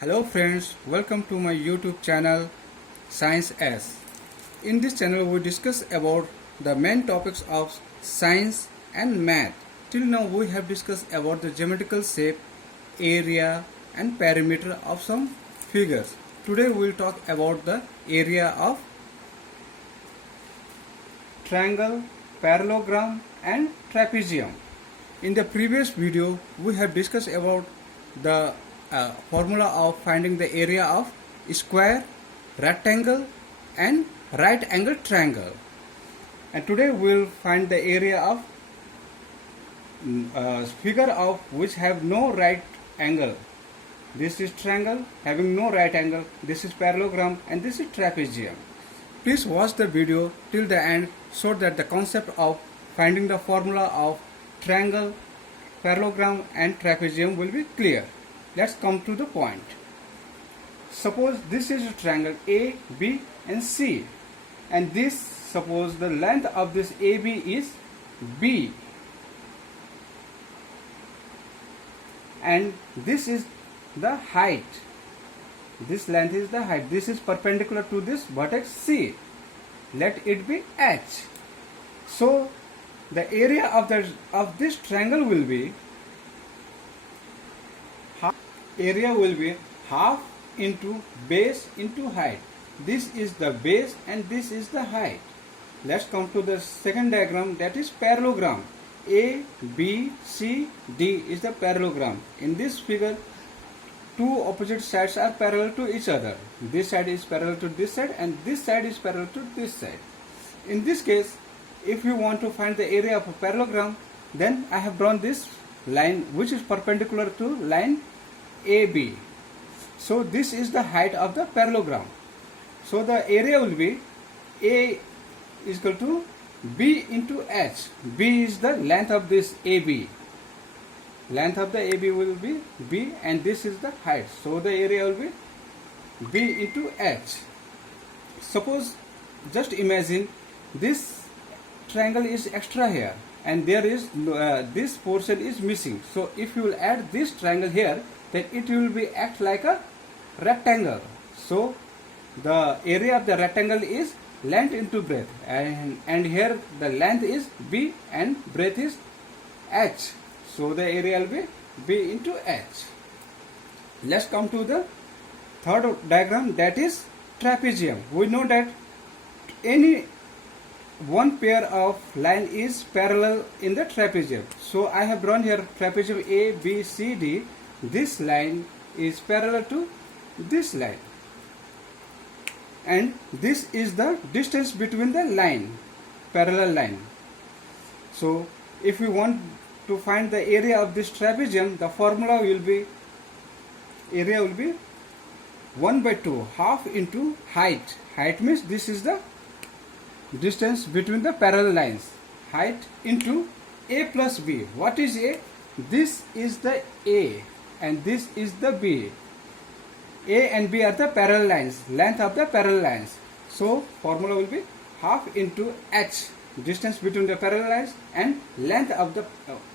Hello friends, welcome to my YouTube channel Science S. In this channel we discuss about the main topics of science and math. Till now we have discussed about the geometrical shape, area and perimeter of some figures. Today we will talk about the area of triangle, parallelogram and trapezium. In the previous video we have discussed about the formula of finding the area of square, rectangle and right angle triangle. And today we will find the area of figure of which have no right angle. This is triangle having no right angle, this is parallelogram and this is trapezium. Please watch the video till the end so that the concept of finding the formula of triangle, parallelogram and trapezium will be clear. Let's come to the point. Suppose this is a triangle A, B and C, and this, suppose the length of this AB is B, and this is the height. This length is the height. This is perpendicular to this vertex C. Let it be H. So the area of this triangle will be half into base into height. This is the base and this is the height. Let's come to the second diagram, that is parallelogram. A, B, C, D is the parallelogram. In this figure, two opposite sides are parallel to each other. This side is parallel to this side and this side is parallel to this side. In this case, if you want to find the area of a parallelogram, then I have drawn this line which is perpendicular to line AB. So this is the height of the parallelogram. So the area will be A is equal to B into H. B is the length of this AB. Length of the AB will be B and this is the height. So the area will be B into H. Suppose, just imagine this triangle is extra here and there is this portion is missing. So if you will add this triangle here, then it will be act like a rectangle. So the area of the rectangle is length into breadth, and here the length is B and breadth is H. So the area will be B into H. Let's come to the third diagram, that is trapezium. We know that any one pair of line is parallel in the trapezium. So I have drawn here trapezium A, B, C, D. This line is parallel to this line, and this is the distance between the line, parallel line. So if we want to find the area of this trapezium, the formula will be, area will be 1 by 2, half into height. Height means this is the distance between the parallel lines. Height into A plus B. What is A? This is the A and this is the B. A and B are the parallel lines, length of the parallel lines. So formula will be half into H, distance between the parallel lines, and length of the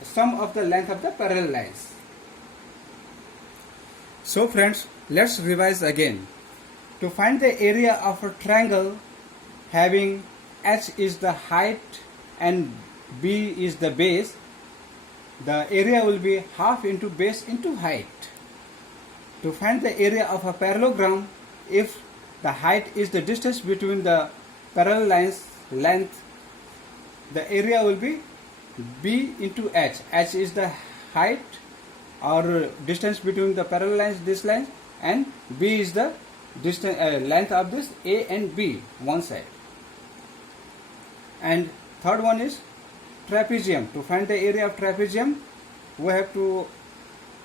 sum of the length of the parallel lines. So friends, let's revise again. To find the area of a triangle having H is the height and B is the base, the area will be half into base into height. To find the area of a parallelogram, if the height is the distance between the parallel lines length, the area will be B into H. H is the height or distance between the parallel lines, this line, and B is the distance length of this A and B, one side. And third one is trapezium. To find the area of trapezium, we have to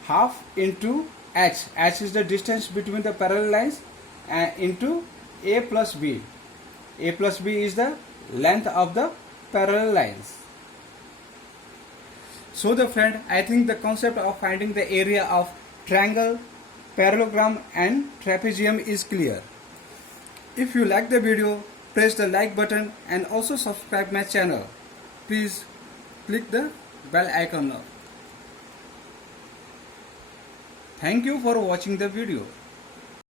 half into H. H is the distance between the parallel lines into A plus B. A plus B is the length of the parallel lines. So the friend, I think the concept of finding the area of triangle, parallelogram and trapezium is clear. If you like the video, press the like button and also subscribe my channel. Please click the bell icon now. Thank you for watching the video.